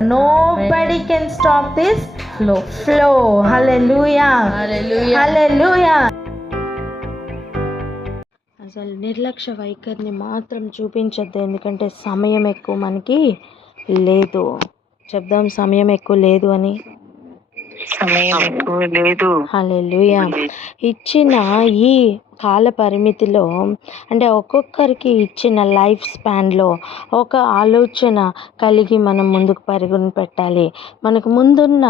Nobody can stop this flow. Hallelujah. Hallelujah. అసలు నిర్లక్ష్య వైఖరిని మాత్రం చూపించద్దు, ఎందుకంటే సమయం ఎక్కువ మనకి లేదు. చెప్దాం, సమయం ఎక్కువ లేదు అని. హల్లెలూయా. ఇచ్చిన ఈ కాల పరిమితిలో, అంటే ఒక్కొక్కరికి ఇచ్చిన లైఫ్ స్పాన్లో ఒక ఆలోచన కలిగి మనం ముందుకు పరుగును పెట్టాలి. మనకు ముందున్న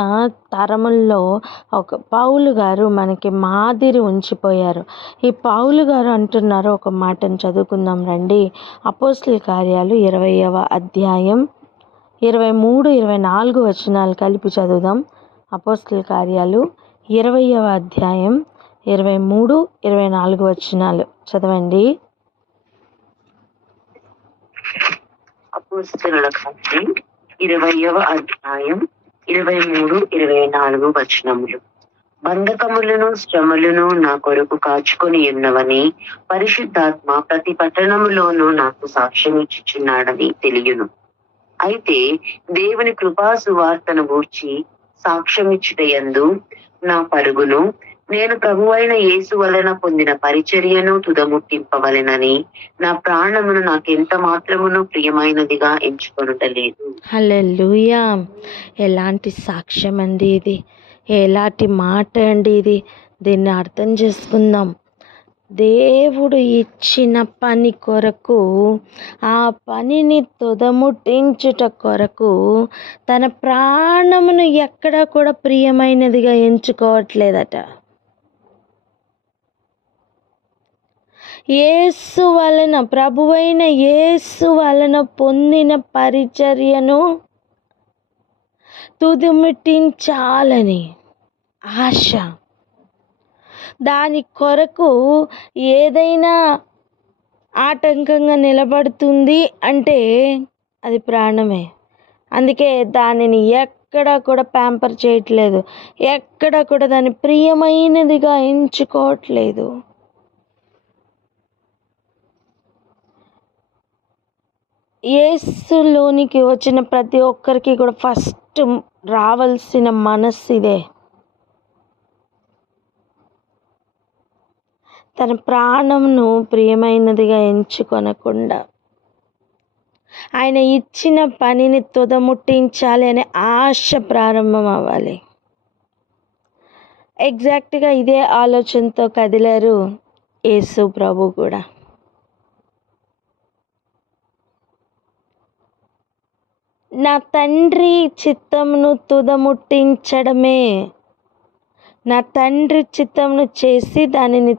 తరముల్లో ఒక పౌలు గారు మనకి మాదిరి ఉంచిపోయారు. ఈ పౌలు గారు అంటున్నారు ఒక మాటను, చదువుకుందాం రండి. అపోస్తలుల కార్యాలు 20వ అధ్యాయం 23, 24 వచనాలు కలిపి చదువుదాం. అపోస్తలుల కార్యాలు 20వ అధ్యాయం 23, 24 వచనాలు చదవండి. అపోస్తలుల కార్యం 20వ అధ్యాయం 23, 24 వచనములు. బంధకములను శ్రమలను నా కొరకు కాచుకొని ఉన్నవని పరిశుద్ధాత్మ ప్రతి పట్టణములోనూ నాకు సాక్ష్యం ఇచ్చుచున్నాడని తెలియను. అయితే దేవుని కృపా సువార్తను గూర్చి సాక్ష్యమిచ్చుటయందు నా పరుగును నేను ప్రభువైన యేసు వలన పొందిన పరిచర్యను తుదముట్టింపవలెనని నా ప్రాణమును నాకెంత మాత్రమును ప్రియమైనదిగా ఎంచుకొనుటలేదు. హల్లెలూయా. ఎలాంటి సాక్ష్యం అండి ఇది, ఎలాంటి మాట అండి ఇది. దీన్ని అర్థం చేసుకుందాం. దేవుడు ఇచ్చిన పని కొరకు, ఆ పనిని తుదముట్టించుట కొరకు తన ప్రాణమును ఎక్కడ కూడా ప్రియమైనదిగా ఎంచుకోవట్లేదట. యేసు వలన, ప్రభువైన యేసు వలన పొందిన పరిచర్యను తుదిముట్టించాలని ఆశ. దాని కొరకు ఏదైనా ఆటంకంగా నిలబడుతుంది అంటే అది ప్రాణమే. అందుకే దానిని ఎక్కడా కూడా ప్యాంపర్ చేయట్లేదు, ఎక్కడా కూడా దాన్ని ప్రియమైనదిగా ఎంచుకోవట్లేదు. యేసులోనికి వచ్చిన ప్రతి ఒక్కరికి కూడా ఫస్ట్ రావాల్సిన మనస్సు ఇదే. తన ప్రాణంను ప్రియమైనదిగా ఎంచుకొనకుండా ఆయన ఇచ్చిన పనిని తుదముట్టించాలి అనే ఆశ ప్రారంభం అవ్వాలి. ఎగ్జాక్ట్గా ఇదే ఆలోచనతో కదిలారు యేసు ప్రభు కూడా. నా తండ్రి చిత్తమును తుదముట్టించడమే, నా తండ్రి చిత్తమును చేసి దానిని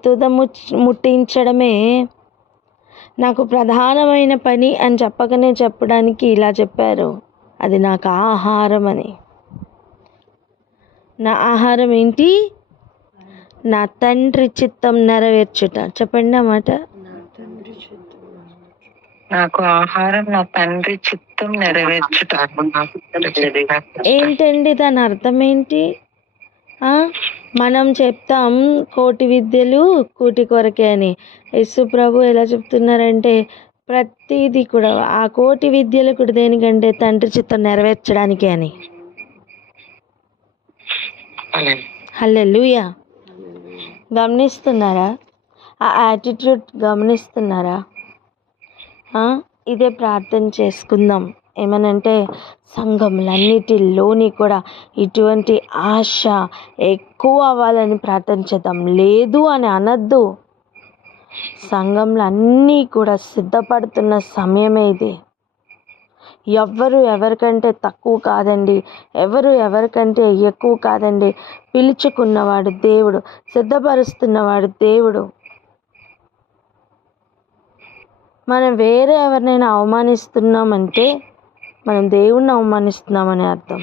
ముట్టించడమే నాకు ప్రధానమైన పని అని చెప్పడానికి ఇలా చెప్పారు. అది నాకు ఆహారం అని. నా ఆహారం ఏంటి? నా తండ్రి చిత్తం నెరవేర్చుట. చెప్పండి ఆ మాట. నాకు ఆహారం నా తండ్రి చిత్తం నెరవేర్చుట. ఏంటండి దాని అర్థం ఏంటి? మనం చెప్తాం కోటి విద్యలు కూటి కొరకే అని. యేసు ప్రభు ఎలా చెప్తున్నారంటే ప్రతిదీ కూడా ఆ కోటి విద్యలు కూడా దేనికంటే తండ్రి చిత్తం నెరవేర్చడానికి అని. హల్లెలూయా. గమనిస్తున్నారా? ఆ యాటిట్యూడ్ గమనిస్తున్నారా? ఇదే ప్రార్థన చేసుకుందాం. ఏమనంటే సంఘములన్నిటిలోని కూడా ఇటువంటి ఆశ ఎక్కువ అవ్వాలని ప్రార్థన చేద్దాం. లేదు అని అనద్దు. సంఘంలో అన్నీ కూడా సిద్ధపడుతున్న సమయమే ఇది. ఎవరికంటే తక్కువ కాదండి, ఎవరికంటే ఎక్కువ కాదండి. పిలుచుకున్నవాడు దేవుడు, సిద్ధపరుస్తున్నవాడు దేవుడు. మనం వేరే ఎవరినైనా అవమానిస్తున్నామంటే మనం దేవుణ్ణి అవమానిస్తున్నామని అర్థం.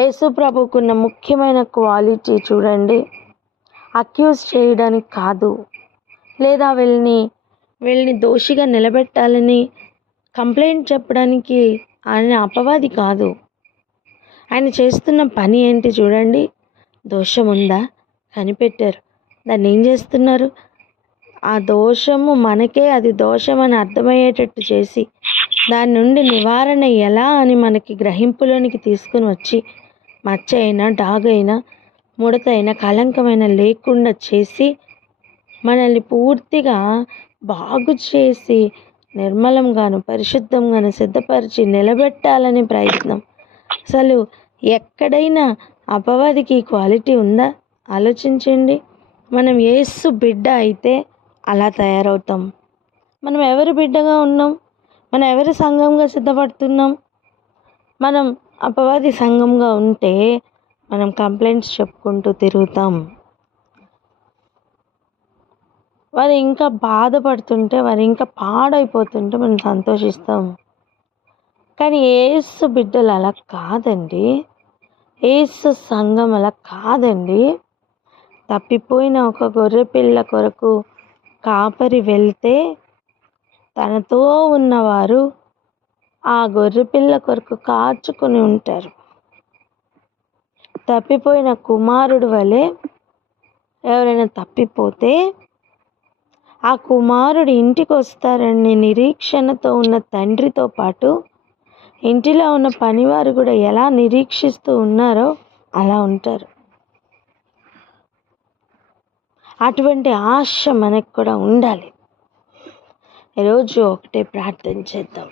యేసు ప్రభుకున్న ముఖ్యమైన క్వాలిటీ చూడండి, అక్యూజ్ చేయడానికి కాదు, లేదా వీళ్ళని దోషిగా నిలబెట్టాలని కంప్లైంట్ చెప్పడానికి ఆయన అపవాది కాదు. ఆయన చేస్తున్న పని ఏంటి చూడండి. దోషం ఉందా కనిపెట్టారు, దాన్ని ఏం చేస్తున్నారు? ఆ దోషము మనకే అది దోషం అని అర్థమయ్యేటట్టు చేసి దాని నుండి నివారణ ఎలా అని మనకి గ్రహింపులోనికి తీసుకుని వచ్చి మచ్చ అయినా డాగైనా ముడతైన కళంకమైన లేకుండా చేసి మనల్ని పూర్తిగా బాగు చేసి నిర్మలంగాను పరిశుద్ధంగాను సిద్ధపరిచి నిలబెట్టాలని ప్రయత్నం. అసలు ఎక్కడైనా అపవాదికి క్వాలిటీ ఉందా? ఆలోచించండి. మనం యేసు బిడ్డ అయితే అలా తయారవుతాం. మనం ఎవరి బిడ్డగా ఉన్నాం? మనం ఎవరి సంఘంగా సిద్ధపడుతున్నాం? మనం అపవాది సంఘంగా ఉంటే మనం కంప్లైంట్స్ చెప్పుకుంటూ తిరుగుతాం. వారు ఇంకా బాధపడుతుంటే, వారు ఇంకా పాడైపోతుంటే మనం సంతోషిస్తాం. కానీ యేసు బిడ్డలు అలా కాదండి. యేసు సంఘం అలా కాదండి. తప్పిపోయిన ఒక గొర్రె పిల్ల కొరకు కాపరి వెళ్తే తనతో ఉన్నవారు ఆ గొర్రె పిల్ల కొరకు కాచుకొని ఉంటారు. తప్పిపోయిన కుమారుడు వలె ఎవరైనా తప్పిపోతే ఆ కుమారుడు ఇంటికి వస్తారని నిరీక్షణతో ఉన్న తండ్రితో పాటు ఇంటిలో ఉన్న పనివారు కూడా ఎలా నిరీక్షిస్తూ ఉన్నారో అలా ఉంటారు. అటువంటి ఆశ మనకు కూడా ఉండాలి. ఈరోజు ఒకటే ప్రార్థన చేద్దాం.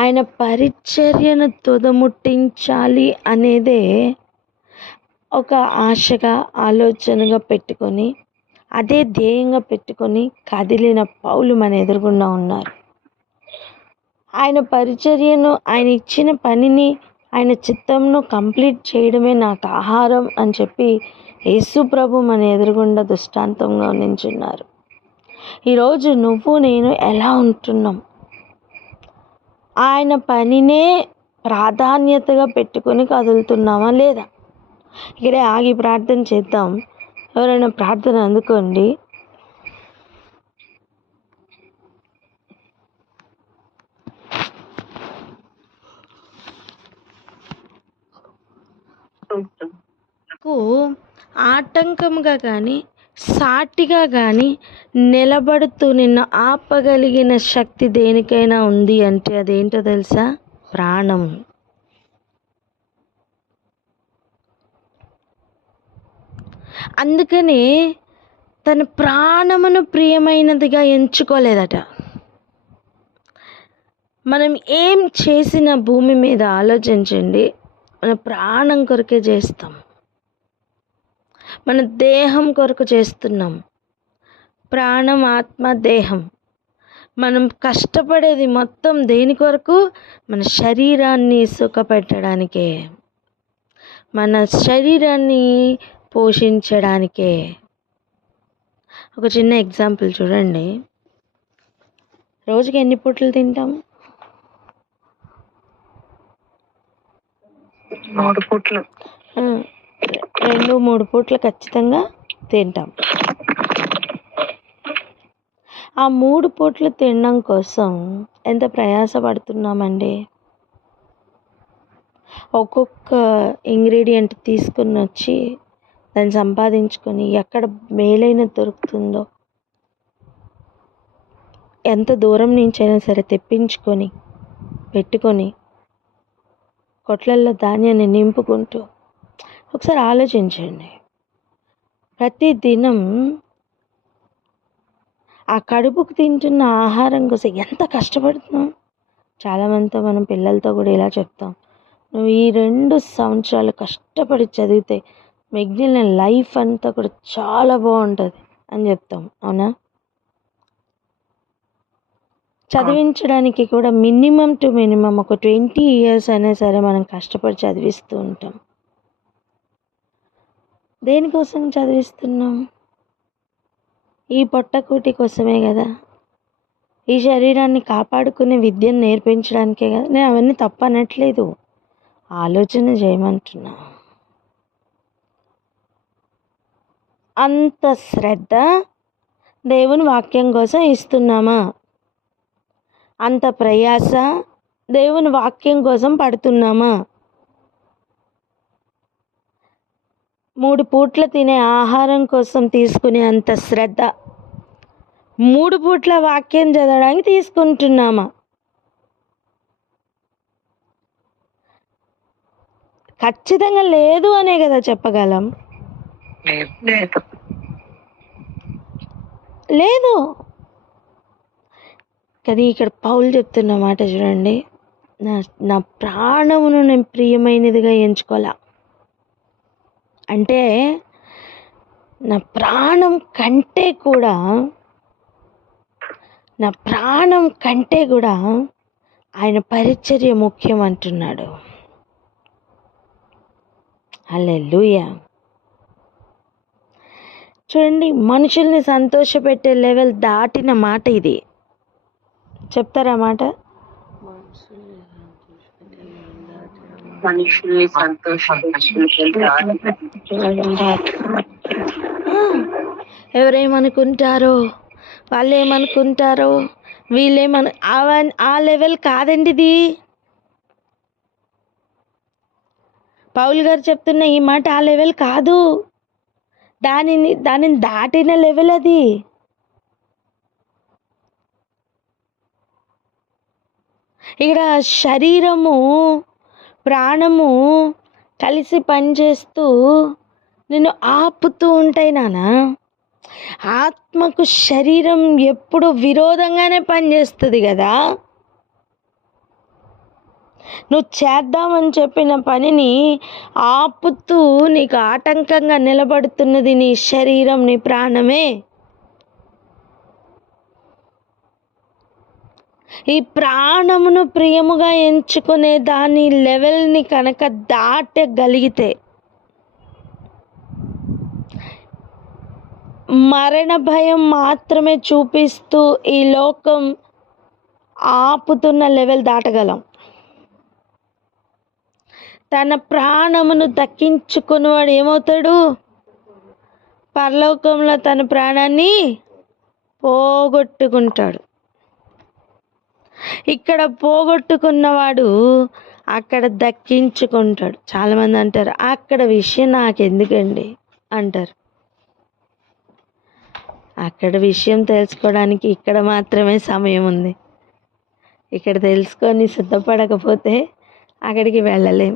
ఆయన పరిచర్యను తుదముట్టించాలి అనేదే ఒక ఆశగా ఆలోచనగా పెట్టుకొని అదే ధ్యేయంగా పెట్టుకొని కదిలిన పౌలు మన ఎదురుగుండా ఉన్నారు. ఆయన పరిచర్యను, ఆయన ఇచ్చిన పనిని, ఆయన చిత్తంను కంప్లీట్ చేయడమే నాకు ఆహారం అని చెప్పి యేసు ప్రభు మన ఎదురుగుండా దృష్టాంతంగా నించున్నారు. ఈరోజు నువ్వు నేను ఎలా ఉంటున్నాం? ఆయన పనినే ప్రాధాన్యతగా పెట్టుకొని కదులుతున్నామా లేదా? ఇక్కడే ఆగి ప్రార్థన చేద్దాం. ఎవరైనా ప్రార్థన అందుకోండి. ఆటంకంగా కానీ సాటిగా కానీ నిలబడుతూ నిన్ను ఆపగలిగిన శక్తి దేనికైనా ఉంది అంటే అదేంటో తెలుసా? ప్రాణం. అందుకనే తన ప్రాణమును ప్రియమైనదిగా ఎంచుకోలేదట. మనం ఏం చేసిన భూమి మీద ఆలోచించండి, మన ప్రాణం కొరకే చేస్తాం. మన దేహం కొరకు చేస్తున్నాం. ప్రాణం, ఆత్మ, దేహం. మనం కష్టపడేది మొత్తం దేని కొరకు? మన శరీరాన్ని సుఖపెట్టడానికే, మన శరీరాన్ని పోషించడానికే. ఒక చిన్న ఎగ్జాంపుల్ చూడండి. రోజుకి ఎన్ని పూటలు తింటాం? 3 పూటలు. 2-3 పూటలు ఖచ్చితంగా తింటాం. ఆ 3 పూటలు తినడం కోసం ఎంత ప్రయాసపడుతున్నామండి. ఒక్కొక్క ఇంగ్రీడియంట్ తీసుకుని వచ్చి దాన్ని సంపాదించుకొని ఎక్కడ మేలైన దొరుకుతుందో ఎంత దూరం నుంచైనా సరే తెప్పించుకొని పెట్టుకొని కొట్లల్లో ధాన్యాన్ని నింపుకుంటూ ఒకసారి ఆలోచించండి. ప్రతి దినం ఆ కడుపుకు తింటున్న ఆహారం కోసం ఎంత కష్టపడుతున్నాం. చాలామందితో మనం పిల్లలతో కూడా ఇలా చెప్తాం, నువ్వు ఈ 2 సంవత్సరాలు కష్టపడి చదివితే మిగిలిన లైఫ్ అంతా కూడా చాలా బాగుంటుంది అని చెప్తాం. అవునా? చదివించడానికి కూడా మినిమం టు మినిమం ఒక 20 years అయినా సరే మనం కష్టపడి చదివిస్తూ ఉంటాం. దేనికోసం చదివిస్తున్నాం? ఈ పొట్టకూటి కోసమే కదా. ఈ శరీరాన్ని కాపాడుకునే విద్యను నేర్పించడానికే కదా. నేను అవన్నీ తప్పు అనట్లేదు, ఆలోచన చేయమంటున్నా. అంత శ్రద్ధ దేవుని వాక్యం కోసం ఇస్తున్నామా? అంత ప్రయాస దేవుని వాక్యం కోసం పడుతున్నామా? 3 పూట్ల తినే ఆహారం కోసం తీసుకునే అంత శ్రద్ధ 3 పూట్ల వాక్యం చదవడానికి తీసుకుంటున్నామా? ఖచ్చితంగా లేదు అనే కదా చెప్పగలం. లేదు. లేదు. కానీ ఇక్కడ పౌలు చెప్తున్న మాట చూడండి, నా నా ప్రాణమును నేను ప్రియమైనదిగా ఎంచుకోలే. అంటే నా ప్రాణం కంటే కూడా ఆయన పరిచర్య ముఖ్యం అంటున్నాడు. హల్లెలూయా. చూడండి, మనుషుల్ని సంతోషపెట్టే లెవెల్ దాటిన మాట ఇది. చెప్తారా మాట? మనుషుల్ని ఎవరేమనుకుంటారో, వాళ్ళేమనుకుంటారో, ఆ లెవెల్ కాదండి ఇది. పౌలు గారు చెప్తున్న ఈ మాట ఆ లెవెల్ కాదు, దానిని దాటిన లెవెల్ అది. ఇక్కడ శరీరము ప్రాణము కలిసి పనిచేస్తూ నిన్ను ఆపుతూ ఉంటాయి నాన్న. ఆత్మకు శరీరం ఎప్పుడు విరోధంగానే పనిచేస్తుంది కదా. నువ్వు చేద్దామని చెప్పిన పనిని ఆపుతూ నీకు ఆటంకంగా నిలబడుతున్నది నీ శరీరం, నీ ప్రాణమే. ఈ ప్రాణమును ప్రియముగా ఎంచుకునే దాని లెవెల్ని కనుక దాటగలిగితే, మరణ భయం మాత్రమే చూపిస్తూ ఈ లోకం ఆపుతున్న లెవెల్ దాటగలం. తన ప్రాణమును దక్కించుకున్నవాడు ఏమవుతాడు? పరలోకంలో తన ప్రాణాన్ని పోగొట్టుకుంటాడు. ఇక్కడ పోగొట్టుకున్నవాడు అక్కడ దక్కించుకుంటాడు. చాలామంది అంటారు, అక్కడ విషయం నాకెందుకండి అంటారు. అక్కడ విషయం తెలుసుకోవడానికి ఇక్కడ మాత్రమే సమయం ఉంది. ఇక్కడ తెలుసుకొని సిద్ధపడకపోతే అక్కడికి వెళ్ళలేం.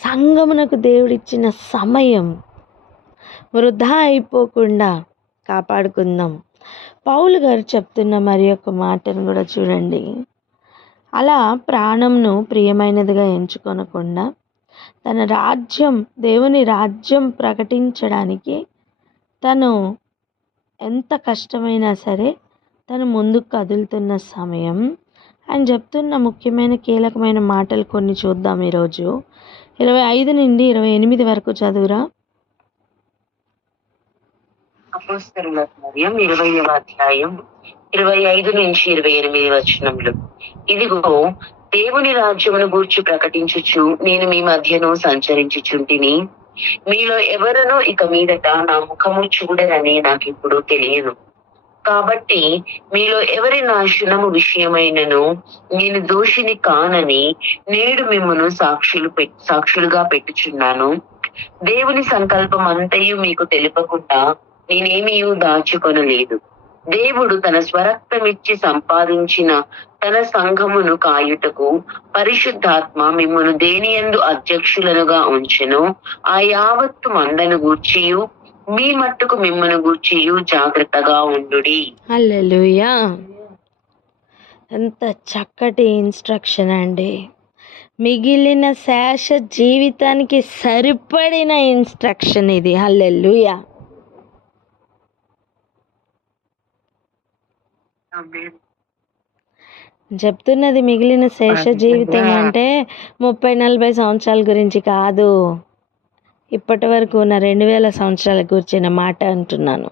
సంఘమునకు దేవుడిచ్చిన సమయం వృధా అయిపోకుండా కాపాడుకుందాం. పౌలు గారు చెప్తున్న మరి ఒక మాటను కూడా చూడండి. అలా ప్రాణంను ప్రియమైనదిగా ఎంచుకొనకుండా తన రాజ్యం, దేవుని రాజ్యం ప్రకటించడానికి తను ఎంత కష్టమైనా సరే తను ముందుకు కదులుతున్న సమయం. ఆయన చెప్తున్న ముఖ్యమైన కీలకమైన మాటలు కొన్ని చూద్దాం ఈరోజు. 25 నుండి 28 వరకు చదువురా. అపోస్తలుల కార్యం 20వ అధ్యాయం 25 నుంచి 28 వచనములు. ఇదిగో, దేవుని రాజ్యమును గూర్చి ప్రకటించుచు నేను మీ మధ్యను సంచరించుచుంటిని. మీలో ఎవరునూ ఇక మీదట నా ముఖము చూడరని నాకిప్పుడు తెలియను. కాబట్టి మీలో ఎవరి నాశనము విషయమైనను నేను దోషిని కానని నేడు మిమ్మును సాక్షులుగా పెట్టుచున్నాను. దేవుని సంకల్పం అంతయు మీకు తెలుపకుండా నేనేమీయూ దాచుకొనలేదు. దేవుడు తన స్వరక్తమిచ్చి సంపాదించిన తన సంఘమును కాయుటకు పరిశుద్ధాత్మ మిమ్మును దేనియందు అధ్యక్షులనుగా ఉంచెను. ఆ యావత్తు మందను గూర్చియు మీ మట్టుకు మిమ్మును గూర్చియు జాగ్రత్తగా ఉండుడి. హల్లెలూయా. ఎంత చక్కటి ఇన్స్ట్రక్షన్ అండి. మిగిలిన శేష జీవితానికి సరిపడిన ఇన్స్ట్రక్షన్ ఇది. హల్లెలూయా. చెప్తున్నది మిగిలిన శేష జీవితం అంటే 30-40 సంవత్సరాల గురించి కాదు, ఇప్పటి వరకు ఉన్న 2000 సంవత్సరాల గురించిన మాట అంటున్నాను.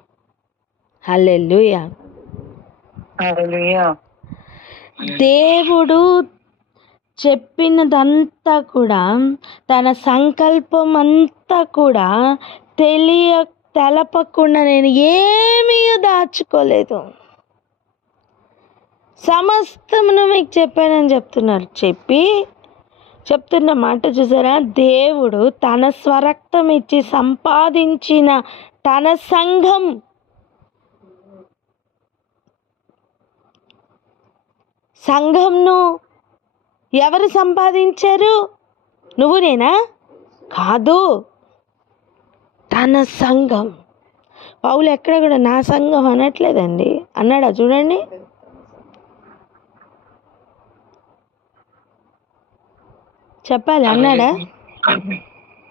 హల్లెలూయా. దేవుడు చెప్పినదంతా కూడా, తన సంకల్పం అంతా కూడా తెలపకుండా నేను ఏమీ దాచుకోలేదు. సమస్తమును మీకు చెప్పానని చెప్తున్నారు. చెప్తున్న మాట చూసారా? దేవుడు తన స్వరక్తం ఇచ్చి సంపాదించిన తన సంఘంను ఎవరు సంపాదించారు? నువ్వు నేనా? కాదు, తన సంఘం. పౌలు ఎక్కడ కూడా నా సంఘం అనట్లేదండి. అన్నాడా? చూడండి. చెప్పాలి, అన్నాడా?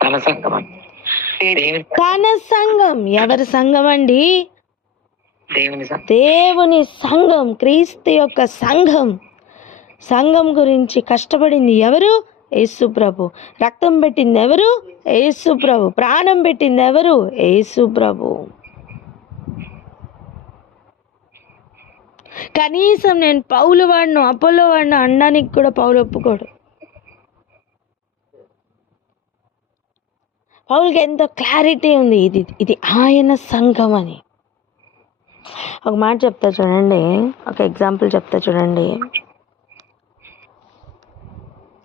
తన సంఘం. తన సంఘం. ఎవరి సంఘం అండి? దేవుని సంఘం, క్రీస్తు యొక్క సంఘం. సంఘం గురించి కష్టపడింది ఎవరు? యేసు ప్రభు. రక్తం పెట్టింది ఎవరు? యేసు ప్రభు. ప్రాణం పెట్టింది ఎవరు? యేసు ప్రభు. కనీసం నేను పౌలు వాడిను, అపోలో వాడిను అనడానికి కూడా పౌలు ఒప్పుకోడు. పౌలుకి ఎంతో క్లారిటీ ఉంది, ఇది ఆయన సంఘం అని. ఒక మాట చెప్తా చూడండి, ఒక ఎగ్జాంపుల్ చెప్తా చూడండి.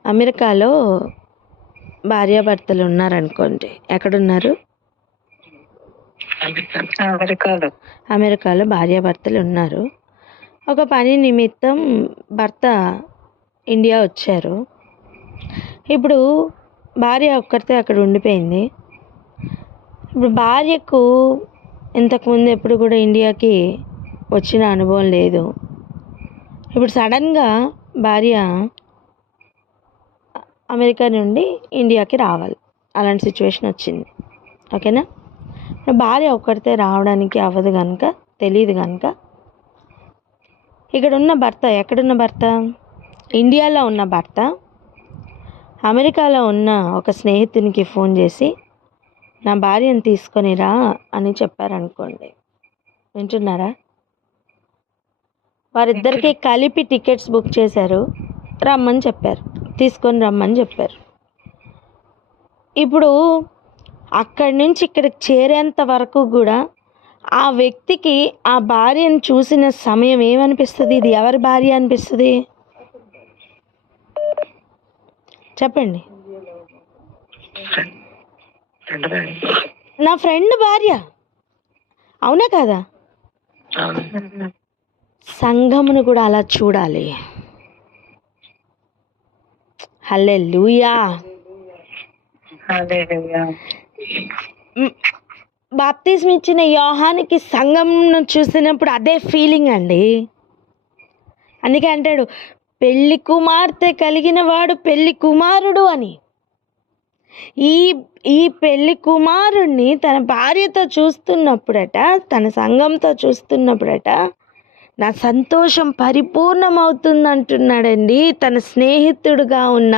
అమెరికాలో భార్యాభర్తలు ఉన్నారనుకోండి. ఎక్కడున్నారు? అమెరికాలో భార్యాభర్తలు ఉన్నారు. ఒక పని నిమిత్తం భర్త ఇండియా వచ్చారు. ఇప్పుడు భార్య ఒక్కరితే అక్కడ ఉండిపోయింది. ఇప్పుడు భార్యకు ఇంతకుముందు ఎప్పుడు కూడా ఇండియాకి వచ్చిన అనుభవం లేదు. ఇప్పుడు సడన్గా భార్య అమెరికా నుండి ఇండియాకి రావాలి, అలాంటి సిచ్యువేషన్ వచ్చింది. ఓకేనా? భార్య ఒక్కరితే రావడానికి అవ్వదు కనుక, తెలియదు కనుక, ఇక్కడ ఉన్న భర్త, ఎక్కడున్న భర్త? ఇండియాలో ఉన్న భర్త అమెరికాలో ఉన్న ఒక స్నేహితునికి ఫోన్ చేసి నా భార్యను తీసుకొని రా అని చెప్పారనుకోండి. వింటున్నారా? వారిద్దరికీ కలిపి టికెట్స్ బుక్ చేశారు, రమ్మని చెప్పారు, తీసుకొని రమ్మని చెప్పారు. ఇప్పుడు అక్కడి నుంచి ఇక్కడికి చేరేంత వరకు కూడా ఆ వ్యక్తికి ఆ భార్యను చూసిన సమయం ఏమనిపిస్తుంది? ఇది ఎవరి భార్య అనిపిస్తుంది? చెప్పండి. నా ఫ్రెండ్ భార్య, అవునా కదా? సంఘమును కూడా అలా చూడాలి. హల్లెలూయా. బాప్తిస్మం ఇచ్చిన యోహానికి సంఘంను చూసినప్పుడు అదే ఫీలింగ్ అండి. అందుకే అంటాడు, పెళ్లి కుమార్తె కలిగిన వాడు పెళ్లి కుమారుడు అని. ఈ పెళ్లి కుమారుణ్ణి తన భార్యతో చూస్తున్నప్పుడట, తన సంఘంతో చూస్తున్నప్పుడట, నా సంతోషం పరిపూర్ణమవుతుంది అంటున్నాడండి తన స్నేహితుడుగా ఉన్న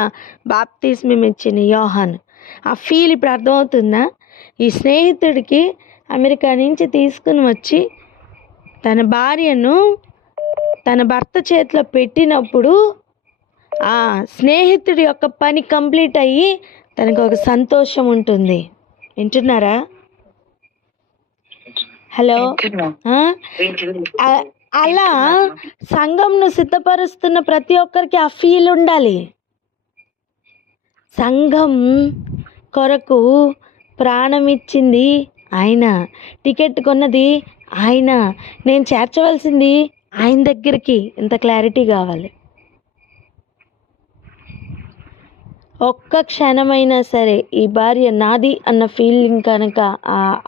బాప్తిస్మం ఇచ్చిన యోహాన్. ఆ ఫీల్ ఇప్పుడు అర్థమవుతుందా? ఈ స్నేహితుడికి అమెరికా నుంచి తీసుకుని వచ్చి తన భార్యను తన భర్త చేతిలో పెట్టినప్పుడు ఆ స్నేహితుడి యొక్క పని కంప్లీట్ అయ్యి తనకు ఒక సంతోషం ఉంటుంది. వింటున్నారా? హలో. అలా సంఘంను సిద్ధపరుస్తున్న ప్రతి ఒక్కరికి ఆ ఫీల్ ఉండాలి. సంఘం కొరకు ప్రాణం ఇచ్చింది ఆయన, టికెట్ కొన్నది ఆయన, నేను చేర్చవలసింది ఆయన దగ్గరికి. ఇంత క్లారిటీ కావాలి. ఒక్క క్షణమైనా సరే ఈ భార్య నాది అన్న ఫీలింగ్ కనుక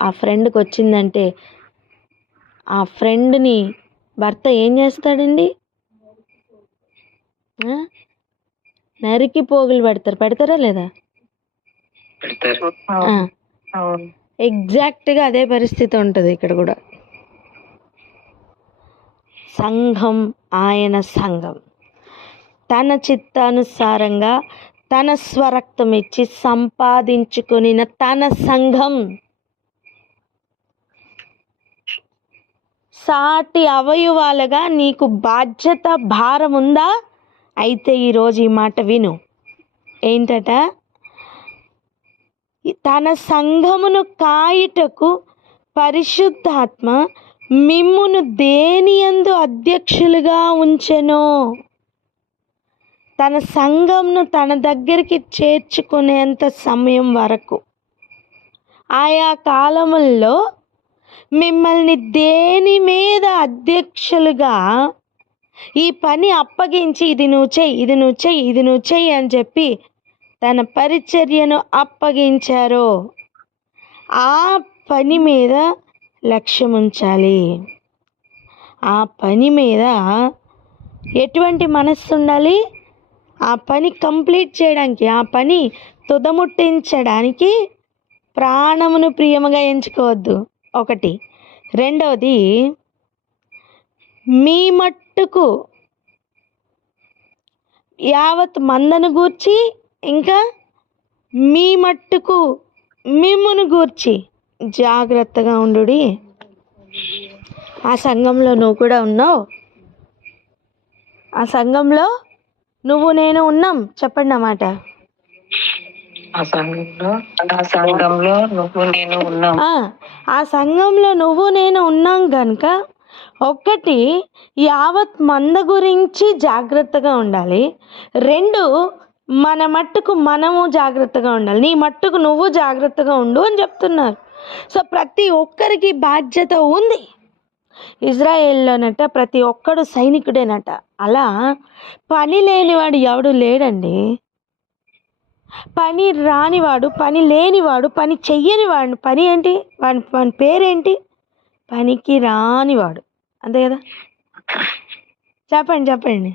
ఆ ఫ్రెండ్కి వచ్చిందంటే, ఆ ఫ్రెండ్ని భర్త ఏం చేస్తాడండి? నరికి పోగులు పెడతారా లేదా? ఎగ్జాక్ట్గా అదే పరిస్థితి ఉంటుంది ఇక్కడ కూడా. సంఘం, ఆయన సంఘం తన చిత్తానుసారంగా తన స్వరక్తం ఇచ్చి సంపాదించుకుని తన సంఘం. సాటి అవయవాలుగా నీకు బాధ్యత, భారం ఉందా? అయితే ఈరోజు ఈ మాట విను. ఏంటట? తన సంఘమును కాయుటకు పరిశుద్ధాత్మ మిమ్మును దేనియందు అధ్యక్షులుగా ఉంచెనో. తన సంఘంను తన దగ్గరికి చేర్చుకునేంత సమయం వరకు ఆయా కాలముల్లో మిమ్మల్ని దేని మీద అధ్యక్షులుగా ఈ పని అప్పగించి ఇది నువ్వు చెయ్యి, ఇది నువ్వు చెయ్యి, ఇది నువ్వు చెయ్యి అని చెప్పి తన పరిచర్యను అప్పగించారో ఆ పని మీద లక్ష్యం ఉంచాలి. ఆ పని మీద ఎటువంటి మనస్సు ఉండాలి? ఆ పని కంప్లీట్ చేయడానికి, ఆ పని తుదముట్టించడానికి ప్రాణమును ప్రియముగా ఎంచుకోవద్దు. ఒకటి. రెండవది, మీ మట్టుకు యావత్ మందను గూర్చి, ఇంకా మీ మట్టుకు మిమ్మును గూర్చి జాగ్రత్తగా ఉండుడి. ఆ సంఘంలో నువ్వు కూడా ఉన్నావు. ఆ సంఘంలో నువ్వు నేను ఉన్నాం. చెప్పండి అన్నమాట. ఆ సంఘంలో నువ్వు నేను ఉన్నాం. ఆ సంఘంలో నువ్వు నేను ఉన్నాం కనుక ఒకటి, యావత్ మంద గురించి జాగ్రత్తగా ఉండాలి. రెండు, మన మట్టుకు మనము జాగ్రత్తగా ఉండాలి. నీ మట్టుకు నువ్వు జాగ్రత్తగా ఉండు అని చెప్తున్నారు. సో ప్రతి ఒక్కరికి బాధ్యత ఉంది. ఇజ్రాయేల్లోనట ప్రతి ఒక్కడు సైనికుడేనట. అలా పని లేనివాడు ఎవడు లేడండి. పని రానివాడు, పని లేనివాడు, పని చెయ్యనివాడు, పని ఏంటి? వాని పేరేంటి? పనికి రానివాడు. అంతే కదా? చెప్పండి.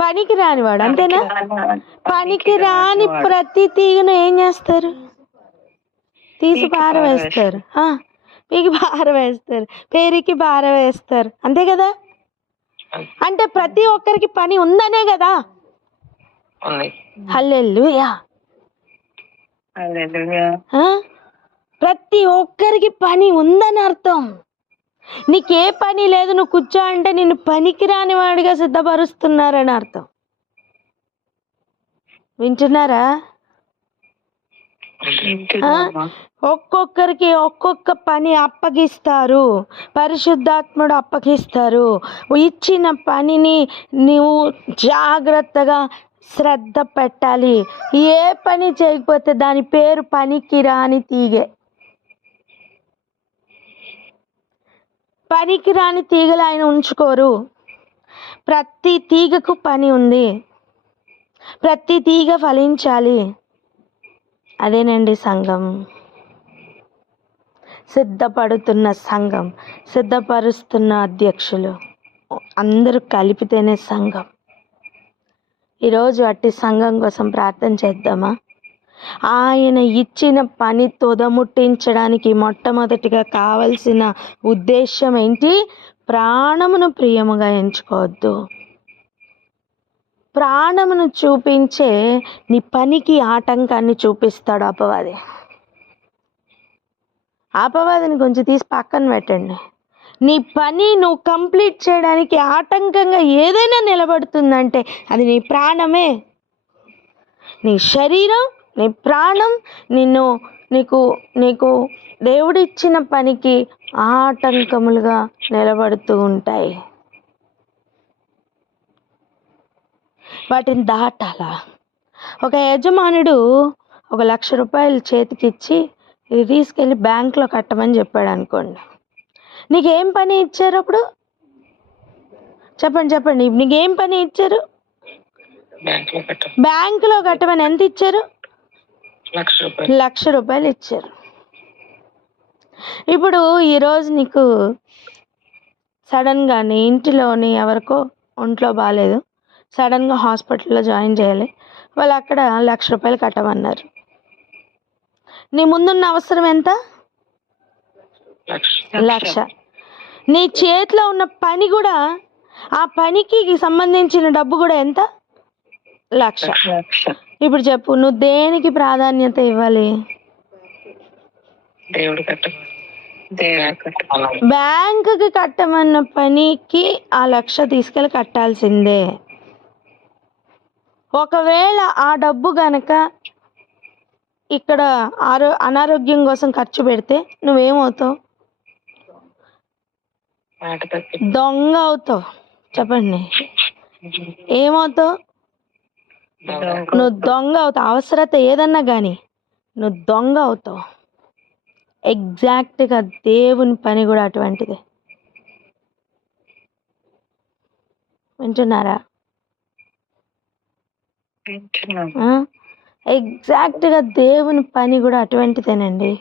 పనికి రానివాడు, అంతేనా? పనికి రాని ప్రతి తీగను ఏం చేస్తారు? తీసి పారవేస్తారు. పీకి పారవేస్తారు, పేరుకి పారవేస్తారు. అంతే కదా? అంటే ప్రతి ఒక్కరికి పని ఉందనే కదా. హల్లెలూయా. ప్రతి ఒక్కరికి పని ఉందని అర్థం. నీకే పని లేదు, నువ్వు కూర్చో అంటే నిన్ను పనికి రాని వాడిగా సిద్ధపరుస్తున్నారని అర్థం. వింటున్నారా? ఒక్కొక్కరికి ఒక్కొక్క పని అప్పగిస్తారు. పరిశుద్ధాత్ముడు అప్పగిస్తారు. ఇచ్చిన పనిని నువ్వు జాగ్రత్తగా శ్రద్ధ పెట్టాలి. ఏ పని చేయకపోతే దాని పేరు పనికి రాని తీగే. పనికి రాని తీగలు ఆయన ఉంచుకోరు. ప్రతి తీగకు పని ఉంది. ప్రతి తీగ ఫలించాలి. అదేనండి సంఘం. సిద్ధపడుతున్న సంఘం, సిద్ధపరుస్తున్న అధ్యక్షులు అందరూ కలిపితేనే సంఘం. ఈరోజు అట్టి సంఘం కోసం ప్రార్థన చేద్దామా? ఆయన ఇచ్చిన పని తుదముట్టించడానికి మొట్టమొదటిగా కావలసిన ఉద్దేశం ఏంటి? ప్రాణమును ప్రియముగా ఎంచుకోవద్దు. ప్రాణమును చూపించే నీ పనికి ఆటంకాన్ని చూపిస్తాడు అపవాది. అపవాదిని కొంచెం తీసి పక్కన పెట్టండి. నీ పని నువ్వు కంప్లీట్ చేయడానికి ఆటంకంగా ఏదైనా నిలబడుతుందంటే అది నీ ప్రాణమే. నీ శరీరం, నీ ప్రాణం నీకు దేవుడిచ్చిన పనికి ఆటంకములుగా నిలబడుతూ ఉంటాయి. వాటిని దాటాలా? ఒక యజమానుడు 1,00,000 రూపాయలు చేతికిచ్చి ఇది తీసుకెళ్ళి బ్యాంకులో కట్టమని చెప్పాడు అనుకోండి. నీకేం పని ఇచ్చారు అప్పుడు? చెప్పండి. నీకేం పని ఇచ్చారు? బ్యాంకులో కట్టమని. ఎంత ఇచ్చారు? 1,00,000 రూపాయలు ఇచ్చారు. ఇప్పుడు ఈరోజు నీకు సడన్గానే ఇంటిలోని ఎవరికో ఒంట్లో బాగాలేదు, సడన్గా హాస్పిటల్లో జాయిన్ చేయాలి. వాళ్ళు అక్కడ 1,00,000 రూపాయలు కట్టమన్నారు. నీ ముందున్న అవసరం ఎంత? 1,00,000. నీ చేతిలో ఉన్న పని కూడా, ఆ పనికి సంబంధించిన డబ్బు కూడా ఎంత? 1,00,000. ఇప్పుడు చెప్పు, నువ్వు దేనికి ప్రాధాన్యత ఇవ్వాలి? బ్యాంకుకి కట్టమన్న పనికి ఆ 1,00,000 తీసుకెళ్ళి కట్టాల్సిందే. ఒకవేళ ఆ డబ్బు గనక ఇక్కడ అనారోగ్యం కోసం ఖర్చు పెడితే నువ్వేమవుతావు? దొంగ అవుతావు. చెప్పండి, ఏమవుతావు? నువ్వు దొంగ అవుతావు. అవసరత ఏదన్నా కానీ నువ్వు దొంగ అవుతావు. ఎగ్జాక్ట్గా దేవుని పని కూడా అటువంటిదే. వింటున్నారా? వింటున్నాను. ఎగ్జాక్ట్గా దేవుని పని కూడా అటువంటిదేనండి.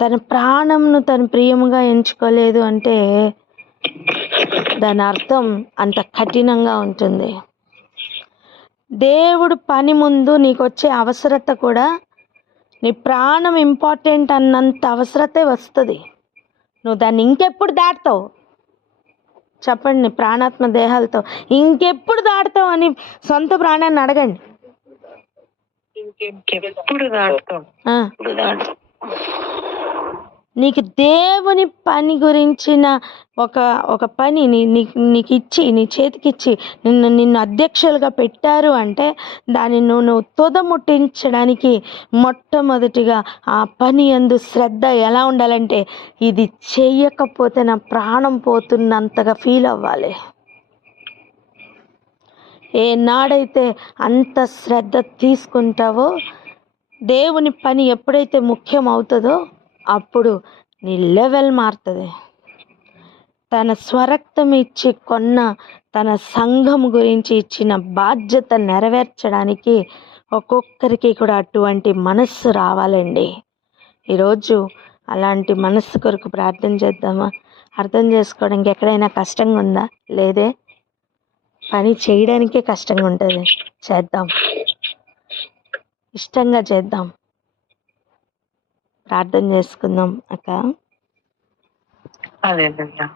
తన ప్రాణంను తను ప్రియముగా ఎంచుకోలేదు అంటే దాని అర్థం అంత కఠినంగా ఉంటుంది. దేవుడు పని ముందు నీకు వచ్చే అవసరత కూడా నీ ప్రాణం ఇంపార్టెంట్ అన్నంత అవసరతే వస్తుంది. నువ్వు దాన్ని ఇంకెప్పుడు దాటుతావు చెప్పండి? నీ ప్రాణాత్మ దేహాలతో ఇంకెప్పుడు దాటుతావు అని సొంత ప్రాణాన్ని అడగండి. ఇంకెప్పుడు దాటుతాం? నీకు దేవుని పని గురించిన ఒక పని నీకు ఇచ్చి నీ చేతికిచ్చి నిన్ను అధ్యక్షులుగా పెట్టారు అంటే దాన్ని నువ్వు తుదముట్టించడానికి మొట్టమొదటిగా ఆ పని యందు శ్రద్ధ ఎలా ఉండాలంటే ఇది చెయ్యకపోతే నా ప్రాణం పోతున్నంతగా ఫీల్ అవ్వాలి. ఏనాడైతే అంత శ్రద్ధ తీసుకుంటావో దేవుని పని ఎప్పుడైతే ముఖ్యం అవుతుందో అప్పుడు నీ లెవెల్ మారుతుంది. తన స్వరక్తం ఇచ్చి కొన్న తన సంఘం గురించి ఇచ్చిన బాధ్యత నెరవేర్చడానికి ఒక్కొక్కరికి కూడా అటువంటి మనస్సు రావాలండి. ఈరోజు అలాంటి మనస్సు కొరకు ప్రార్థన చేద్దామా? అర్థం చేసుకోవడానికి ఎక్కడైనా కష్టంగా ఉందా? లేదే. పని చేయడానికే కష్టంగా ఉంటుంది. చేద్దాం, ఇష్టంగా చేద్దాం. ప్రార్థన చేసుకుందాం అక్క. హల్లెలూయా.